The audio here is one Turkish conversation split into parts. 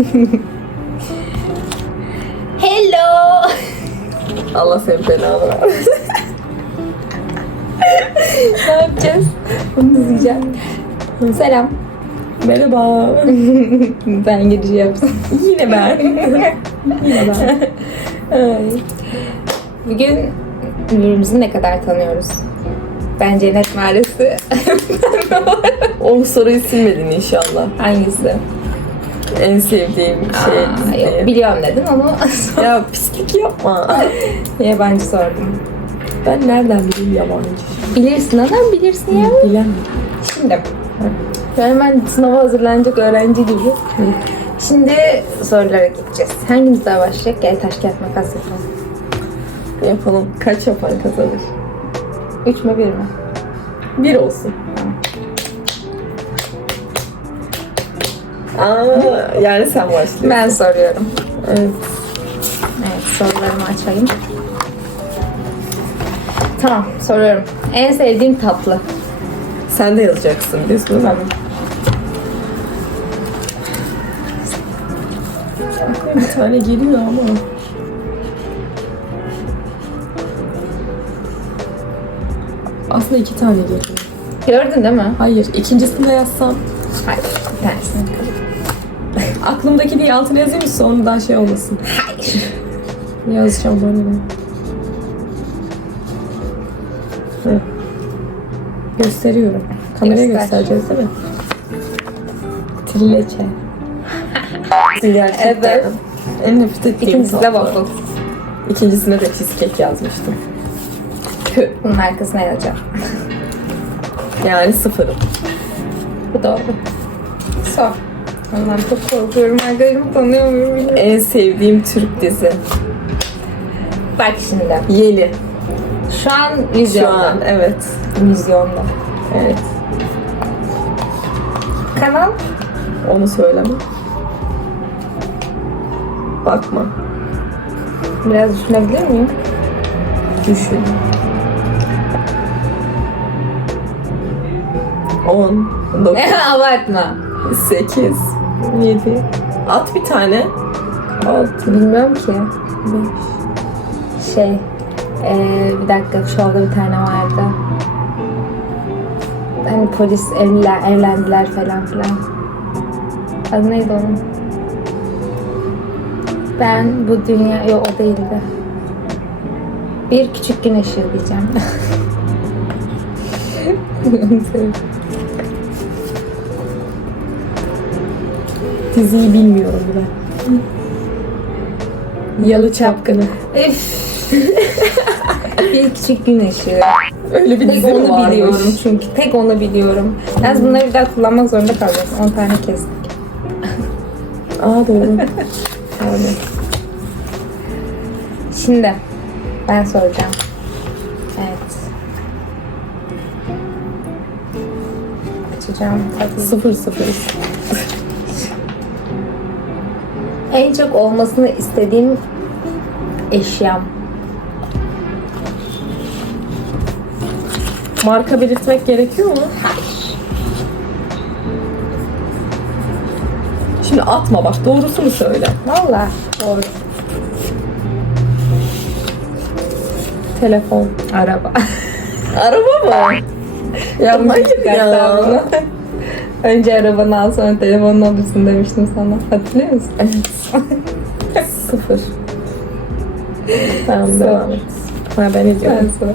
Hello. Allah senin belanı versin. ne yapacağız? Bunu izleyeceğim. Selam. Merhaba. Ben giriş yapsam. Yine ben. Yine ben. Ay. Bugün birbirimizi ne kadar tanıyoruz? Ben Cennet Mahallesi. O soruyu silmedin inşallah. Hangisi? En sevdiğim şey. Aa, yok, biliyorum dedim ama Ya pislik yapma. yabancı sordum. Ben nereden bileyim yabancı? Bilirsin adam bilirsin ya. Bilemem. Şimdi yani ben sınava hazırlanacak öğrenci gibi. Şimdi sorulara gideceğiz. Hangimiz daha başlayacak? Gel taş kağıt makas yapalım. Yapalım. Kaç yapan kazanır? Üç mü bir mi? Bir olsun. Aa, yani sen başlıyorsun. Ben soruyorum. Evet. Evet sorularımı açayım. Tamam soruyorum. En sevdiğim tatlı. Sen de yazacaksın. Bunu Tamam. Bir tane geliyor ama. Aslında iki tane geliyor. Gördün değil mi? Hayır, ikincisini de yazsam. Hayır. Aklımdaki bir altına yazayım mı sonradan şey olmasın. Hayır. Yazacağım bana ben. Hı. Gösteriyorum. Kameraya Göster. göstereceğiz değil mi? Trileçe. Gerçekten. Evet. En nefret ettiğim İkincisi de tatlı. waffle. İkincisine de cheesecake yazmıştım. Bunun arkasına yazacağım. Yani sıfırım. Bu doğru. Sor. Ondan çok korkuyorum. Arkadaşımı tanıyor muyum. En sevdiğim Türk dizi. Bak şimdi. Yeli. Şu an Şu vizyonda. an evet. Vizyonda. Evet. Kanal Onu söyleme. Bakma. biraz düşünebilir miyim? Düşün. 10, 9, Abartma. 8, 7. At bir tane. 6, Bilmiyorum ki. 5. Şey. Ee, bir dakika şovda bir tane vardı. Hani polis evliler, evlendiler falan filan. Adı neydi onun? Ben bu dünya... Yok o değildi. Bir küçük gün ışığı diyeceğim. Diziyi bilmiyorum bile. Yalı Çapkını. Üf. bir küçük gün ışığı. Öyle bir dizi onu varmış? biliyorum çünkü. Tek onu biliyorum. Yalnız bunları bir daha kullanmak zorunda kalacağız. 10 tane kestik. Aa doğru. Pardon. Şimdi ben soracağım. Evet. Açacağım tabii. Sıfır sıfır. En çok olmasını istediğim eşyam. Marka belirtmek gerekiyor mu? Şimdi atma bak doğrusunu söyle. Valla. Doğru. Telefon. Araba. Araba mı? Ya hayır Çıkarttım ya. Önce arabanı al sonra telefonunu alırsın demiştim sana. Hatırlıyor musun? Evet. Sıfır. Tamam devam et. Ha ben ediyorum. Ben sor.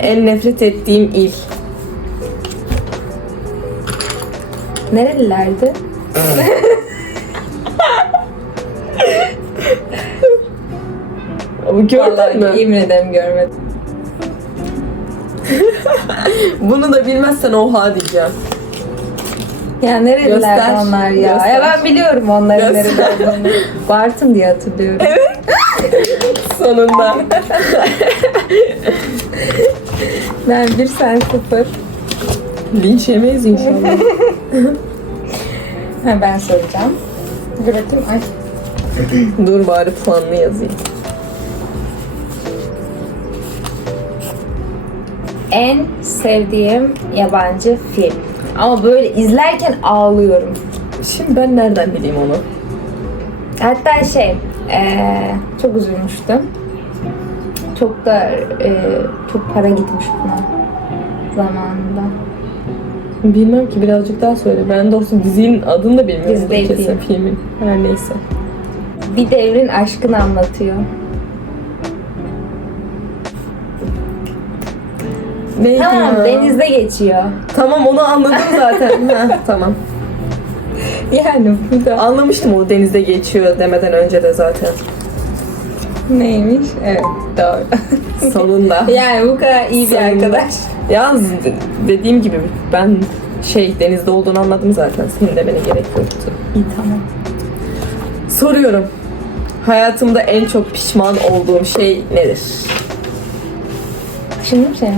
En nefret ettiğim il. Nerelilerdi? Gördün Vallahi mü? yemin ederim görmedim. Bunu da bilmezsen oha diyeceğim. Ya nerelilerdi Göster, onlar ya? göster. Ya ben biliyorum onların Göster. nereli olduğunu. Bartın diye hatırlıyorum. Sonunda. Ben bir sen sıfır. Linç yemeyiz inşallah. Ha, ben soracağım. Dur bakayım. Ay. Dur bari puanını yazayım. En sevdiğim yabancı film. Ama böyle izlerken ağlıyorum. Şimdi ben nereden bileyim onu? Hatta şey, eee, çok üzülmüştüm. Çok da eee, çok para gitmiş buna zamanında. Bilmem ki birazcık daha söyle. Ben doğrusu dizinin adını da bilmiyorum. Dizi değil, kesin film. filmin. Her neyse. Bir devrin aşkını anlatıyor. Neydi Tamam, ya? denizde geçiyor. Tamam onu anladım zaten. ha, tamam. Yani bu da Anlamıştım o denizde geçiyor demeden önce de zaten. neymiş? Evet, doğru. Sonunda. yani bu kadar iyi bir Sonunda. arkadaş. Yalnız dediğim gibi ben şey denizde olduğunu anladım zaten. Senin demene gerek yoktu. İyi tamam. Soruyorum. Hayatımda en çok pişman olduğum şey nedir? Şimdi şey mi?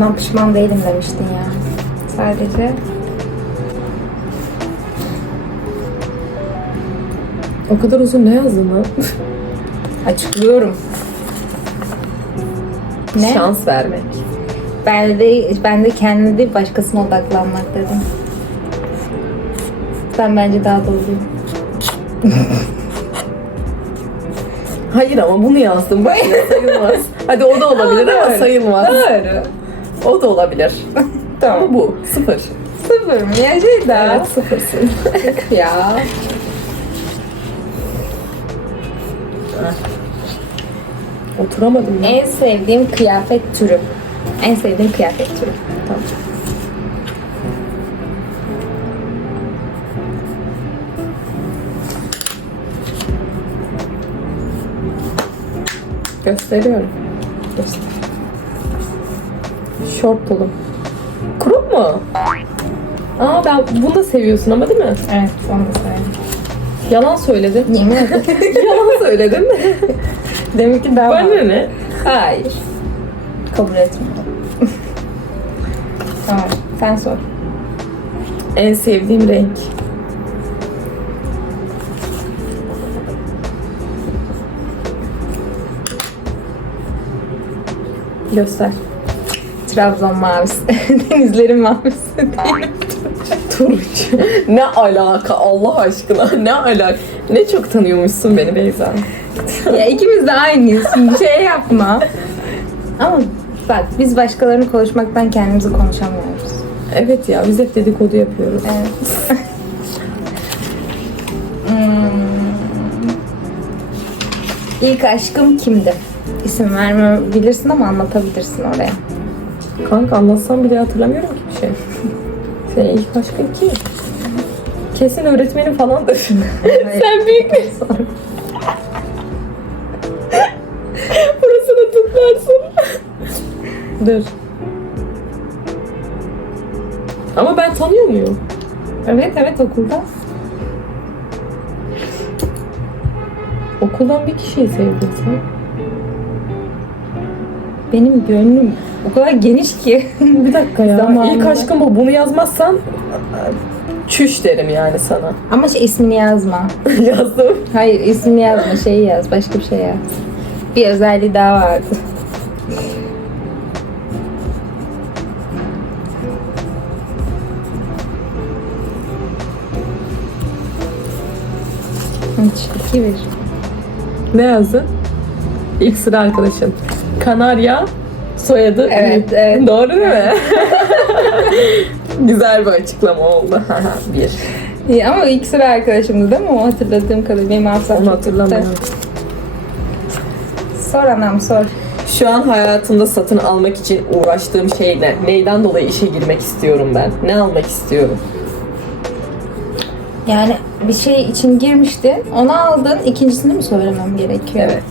Ondan pişman değilim demiştin ya. Sadece O kadar uzun ne yazdın lan? açıklıyorum. Ne? Şans vermek. Ben de, ben de kendine değil başkasına odaklanmak dedim. Ben bence daha doğruyum. Hayır ama bunu yazdım. Ya, sayılmaz. Hadi o da olabilir ama sayılmaz. Doğru. O da olabilir. Tamam. Ama bu sıfır. Sıfır mı? Ya şey daha. Evet sıfırsın. ya. Oturamadım ya. En sevdiğim kıyafet türü. En sevdiğim kıyafet türü. Tamam. Gösteriyorum. Göster. Şort tulum. Crop mu? Aa ben bunu da seviyorsun ama değil mi? Evet, onu da söyleyeyim. Yalan söyledim. Yemin ederim. Yalan söyledim. Demek ki daha Bana ne? Hayır. Kabul etmiyorum. tamam, sen sor. En sevdiğim renk. Göster. Trabzon mavisi. Denizlerin mavisi değil. Turunç. ne alaka Allah aşkına ne alaka. Ne çok tanıyormuşsun beni Beyza. ya ikimiz de aynıyız. Şimdi şey yapma. Ama bak biz başkalarını konuşmaktan kendimizi konuşamıyoruz. Evet ya biz hep dedikodu yapıyoruz. Evet. Hmm. İlk aşkım kimdi? İsim vermeyebilirsin ama anlatabilirsin oraya. Kanka anlatsam bile hatırlamıyorum ki bir şey. Senin ilk aşkın kim? Kesin öğretmenin falandır. Sen büyük müsün? Burasını tutlarsın. Dur. Ama ben tanıyor muyum? Evet evet okulda. Okuldan bir kişiyi sevdin sen. Benim gönlüm o kadar geniş ki. Bir dakika ya. Zamanında. İlk aşkım bu. Bunu yazmazsan çüş derim yani sana. Ama şey ismini yazma. Yazdım. Hayır ismini yazma şeyi yaz. Başka bir şey yaz. Bir özelliği daha vardı. Üç, iki, bir. Ne yazdın? İlk sıra arkadaşın. Kanarya soyadı. Evet, Ümit. evet. Doğru değil mi? Güzel bir açıklama oldu. bir. İyi, ama ilk sıra arkadaşımdı değil mi? O hatırladığım kadarıyla. Benim hafızam Onu hatırlamıyorum. Sor anam sor. Şu an hayatımda satın almak için uğraştığım şey ne? Neyden dolayı işe girmek istiyorum ben? Ne almak istiyorum? Yani bir şey için girmiştin. Onu aldın. ikincisini mi söylemem gerekiyor? Evet.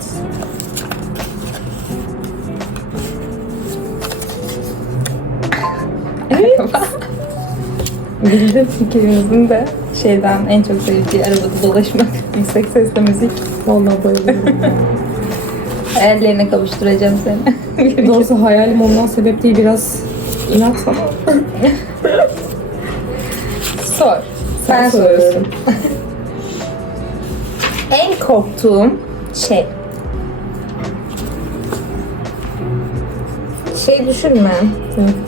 Bildim ikimizin de şeyden en çok sevdiği arabada dolaşmak, yüksek sesle müzik. Vallahi bayılıyorum. Hayallerine kavuşturacağım seni. Doğrusu hayalim ondan sebep değil biraz inat ama. Sor. Ben soruyorum. En korktuğum şey. Şey düşünme.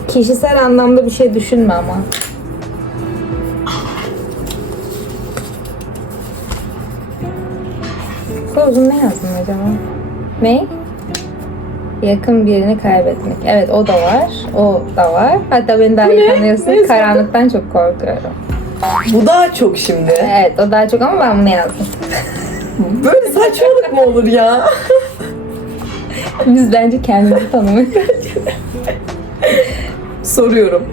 Kişisel anlamda bir şey düşünme ama. Kozum ne yazdım acaba? Ne? Yakın birini kaybetmek. Evet o da var. O da var. Hatta beni daha iyi tanıyorsun. Karanlıktan çok korkuyorum. Bu daha çok şimdi. Evet o daha çok ama ben bunu yazdım. Böyle saçmalık mı olur ya? Biz bence kendimizi tanımayız. Soruyorum.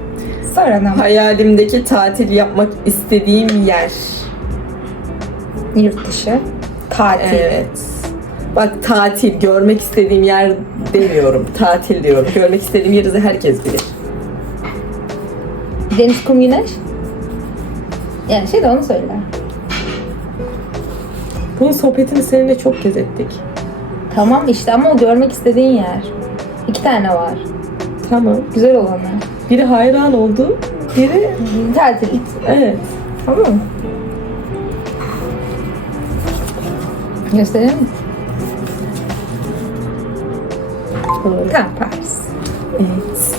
Sonra ama Hayalimdeki tatil yapmak istediğim yer. yurt dışı. Tatil. Evet. Bak tatil, görmek istediğim yer demiyorum. Tatil diyorum. Görmek istediğim yeri de herkes bilir. Deniz, kum, güneş. Yani şey de onu söyle. Bunun sohbetini seninle çok kez ettik. Tamam işte ama o görmek istediğin yer. İki tane var. Tamam. Güzel olanı. Biri hayran oldu, biri Tatil. evet. Tamam mı? Gösterelim mi? Doğru. Tamam Paris. Evet.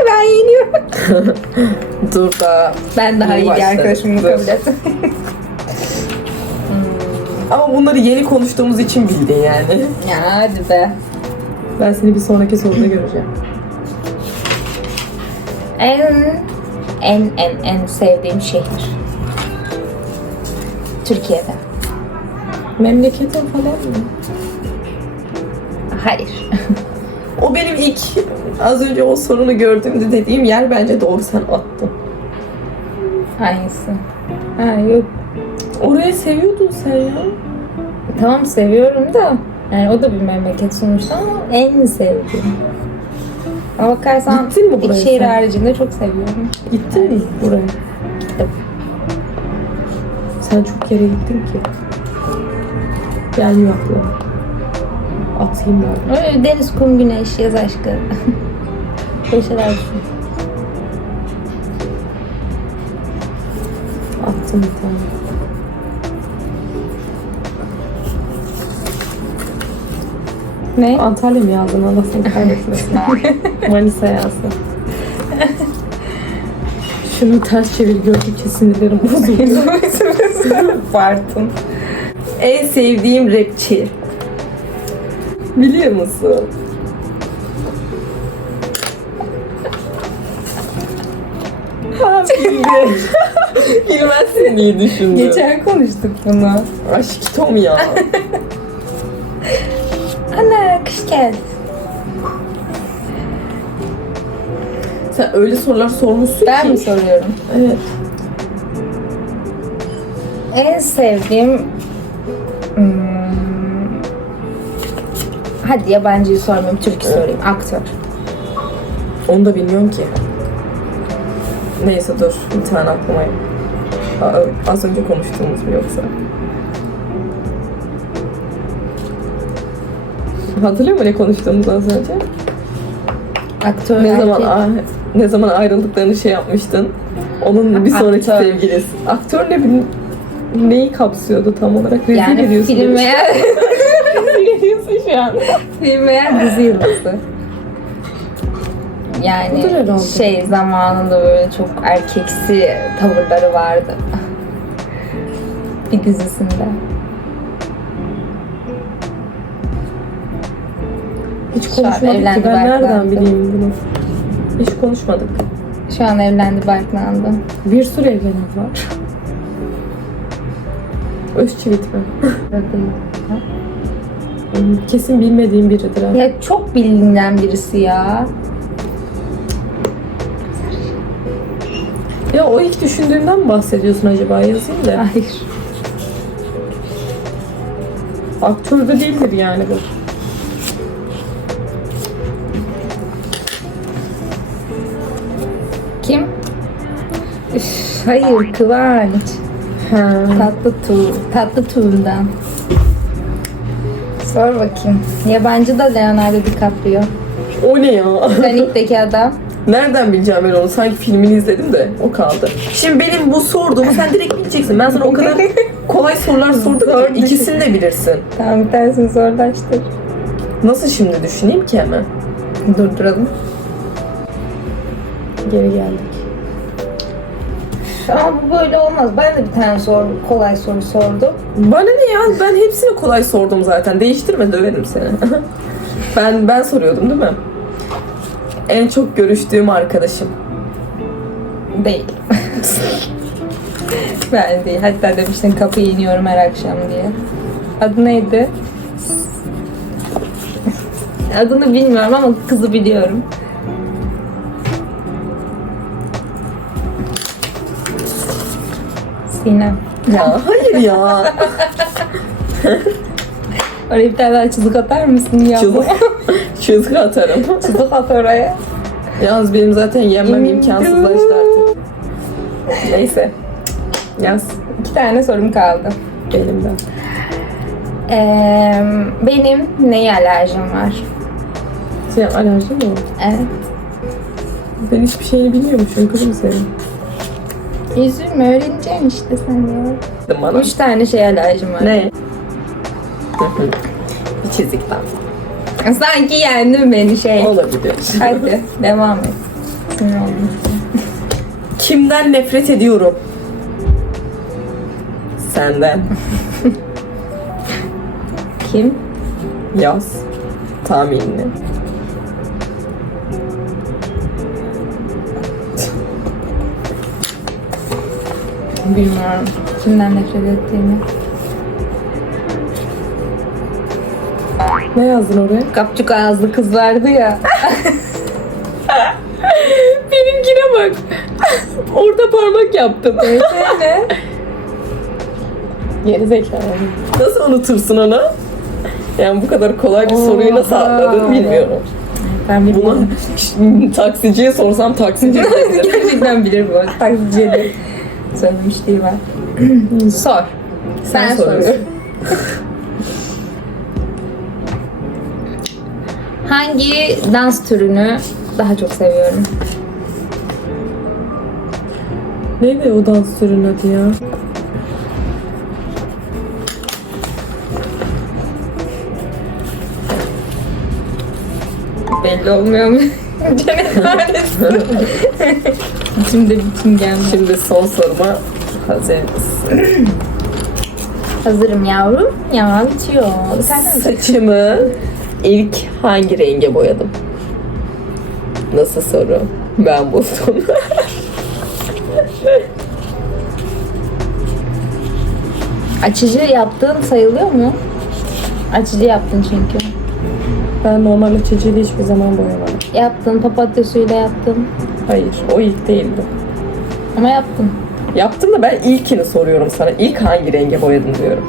ben yeniyorum. Dur da. Ben daha Dur iyi bir başladı. arkadaşımı Dur. kabul ettim. Ama bunları yeni konuştuğumuz için bildin yani. ya hadi be. Ben seni bir sonraki soruda göreceğim. En en en en sevdiğim şehir. Türkiye'de. Memleketin falan mı? Hayır. O benim ilk az önce o sorunu gördüğümde dediğim yer bence doğru sen attın. Hangisi? Ha yok. Orayı seviyordun sen ya. Tamam seviyorum da. Yani o da bir memleket sonuçta ama en sevdiğim. Ama bakarsan Gittin mi buraya iki şehir sen? haricinde çok seviyorum. Gittin mi buraya? Gittim. Sen çok yere gittin ki. Gelmiyor aklıma. Atayım ben. Öyle deniz, kum, güneş, yaz aşkı. Böyle şeyler düşün. Attım bir tane. Ne? Antalya mı yazdın? Allah seni kaybetmesin. Manisa yazdın. Şunu ters çevir gördükçe sinirlerim bozuldu. Bartın. En sevdiğim rapçi. Biliyor musun? Bilmezsin diye düşündüm. Geçen konuştuk bunu. Aşk Tom ya. Ana kış geldi. Sen öyle sorular sormuşsun Ben ki. mi soruyorum? Evet. En sevdiğim... Hmm, hadi yabancıyı sormayayım, Türk'ü sorayım. Aktör. Onu da bilmiyorum ki. Neyse dur. Bir tane aklıma. Aa, Az önce konuştuğumuz mu yoksa? Hatırlıyor musun ne konuştuğumuzu az önce? Aktör Ne zaman erkek. a- ne zaman ayrıldıklarını şey yapmıştın? Onun bir sonraki Aktör. sevgilisi. Aktör ne neyi kapsıyordu tam olarak? Rezil Yani ediyorsun. film beni. veya, Rezil ediyorsun şu an. film veya dizi yıldızı. Yani şey zamanında böyle çok erkeksi tavırları vardı. Bir dizisinde. Hiç konuşmadık ki ben nereden bileyim bunu? Hiç konuşmadık. Şu an evlendi Barklan'da. Bir sürü evlenen var. Özçivit mi? Kesin bilmediğim biridir ha. Ya çok bilinen birisi ya. Ya o ilk düşündüğünden mi bahsediyorsun acaba yazayım da. Hayır. Aktör de değildir yani bu. Hayır Kıvanç. Ha. Tatlı tuğ. Tatlı tuğundan. Sor bakayım. Yabancı da Leonardo DiCaprio. O ne ya? Titanic'teki adam. Nereden bileceğim ben onu? Sanki filmini izledim de o kaldı. Şimdi benim bu sorduğumu sen direkt bileceksin. Ben sana o kadar kolay sorular sordum ki ikisini de bilirsin. Tamam bir tanesini zorlaştır. Nasıl şimdi düşüneyim ki hemen? Durduralım. Geri geldik. Ama bu böyle olmaz. Ben de bir tane sor, kolay soru sordum. Bana ne ya? Ben hepsini kolay sordum zaten. Değiştirme döverim seni. ben ben soruyordum değil mi? En çok görüştüğüm arkadaşım. Değil. ben değil. Hatta demiştin kapıyı iniyorum her akşam diye. Adı neydi? Adını bilmiyorum ama kızı biliyorum. Sinem. Ya hayır ya. Oraya bir tane daha çizik atar mısın ya? Çığlık, çığlık atarım. Çizik at oraya. Yalnız benim zaten yenmem imkansızlaştı artık. Neyse. Yaz. İki tane sorum kaldı. Benim de. Ee, benim neye alerjim var? Senin alerjin mi var? Evet. Ben hiçbir şeyini bilmiyormuşum kızım senin. Üzülme öğreneceksin işte sen ya. Bana. Üç tane şey alerjim var. Ne? bir çizikten. Sanki yendin beni şey. Olabilir. Hadi devam et. Sinir oldum. Kimden nefret ediyorum? Senden. Kim? Yaz. Tahminini. Bilmiyorum. Kimden nefret ettiğimi. Ne yazdın oraya? Kapçuk ağızlı kız vardı ya. Benimkine bak. Orta parmak yaptım. ne? Geri zekalı. Nasıl unutursun onu? Yani bu kadar kolay bir soruyu nasıl Oha. atladın bilmiyorum. Ben Bunu bilmiyorum. Şimdi taksiciye sorsam taksici. Gerçekten bilir bu. Taksiciye Söylemişliği var. Sor. Sen, Sen sor. soruyorsun. Hangi dans türünü daha çok seviyorum? Neydi o dans türünün adı ya? Belli olmuyor mu? Cennet. Şimdi bütün gelmiş. Şimdi son soruma hazırız. Hazırım yavrum. Ya bitiyor. Sen de mi? Saçımı ilk hangi renge boyadım? Nasıl soru? Ben buldum. Açıcı yaptığın sayılıyor mu? Açıcı yaptın çünkü. Ben normal açıcıyla hiçbir zaman boyamadım. Yaptın. Papatya suyuyla yaptın. Hayır, o ilk değildi. Ama yaptın. Yaptım da ben ilkini soruyorum sana. İlk hangi renge boyadın diyorum.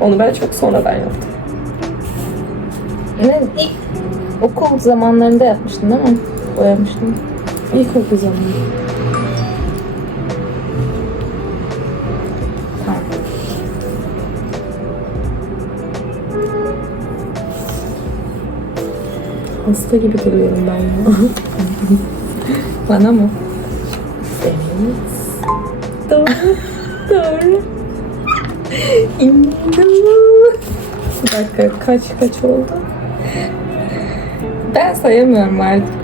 Onu ben çok sonradan yaptım. Ne, ilk okul zamanlarında yapmıştın değil mi? Boyamıştın. İlkokul zamanı. Tamam. Hasta gibi duruyorum ben ya. Bana mı? Doğru. Doğru. Bir dakika kaç kaç oldu? Ben sayamıyorum artık.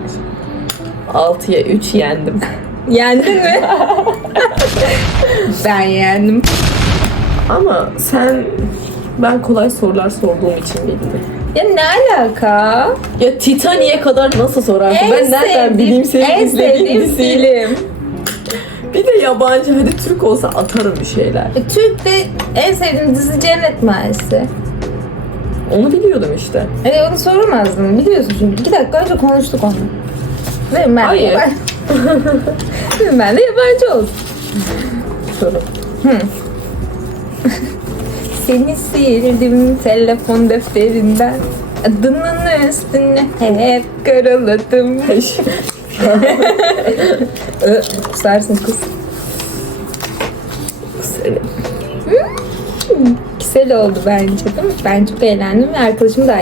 6'ya 3 yendim. Yendin mi? ben yendim. Ama sen ben kolay sorular sorduğum için bildim. Ya ne alaka? Ya Titanic'e kadar nasıl sorarsın? ben nereden bileyim senin en izlediğin sevdiğim diziyi? film. Bir de yabancı hadi Türk olsa atarım bir şeyler. E, Türk'te en sevdiğim dizi Cennet Mahallesi. Onu biliyordum işte. E onu soramazdım biliyorsun çünkü. İki dakika önce konuştuk onu. Dedim ben Hayır. de yabancı. Dedim ben de yabancı oldum. Soru. Seni sildim telefon defterinden. Adının üstüne hep karaladım. Kusarsın kız. Seni. Güzel oldu bence değil mi? Ben çok eğlendim ve arkadaşım da.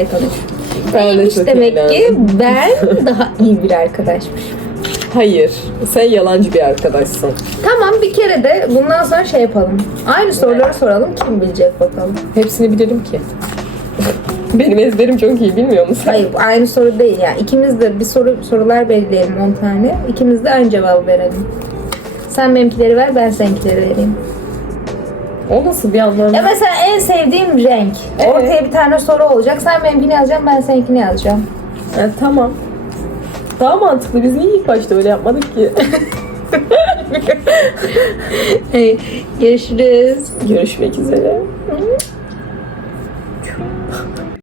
Ben de Neymiş çok demek ki eğlendim. ben daha iyi bir arkadaşmışım. Hayır. Sen yalancı bir arkadaşsın. Tamam bir kere de bundan sonra şey yapalım. Aynı soruları soralım kim bilecek bakalım. Hepsini bilirim ki. Benim ezberim çok iyi bilmiyor musun? Hayır aynı soru değil yani. İkimiz de bir soru sorular belirleyelim 10 tane. İkimiz de aynı cevabı verelim. Sen benimkileri ver ben seninkileri vereyim. O nasıl bir anlam? Ya mesela en sevdiğim renk. Evet. Ortaya bir tane soru olacak. Sen benimkini yazacaksın ben seninkini yazacağım. Ha, tamam. Daha mantıklı. Biz niye ilk başta öyle yapmadık ki? Hey, görüşürüz. Görüşmek üzere.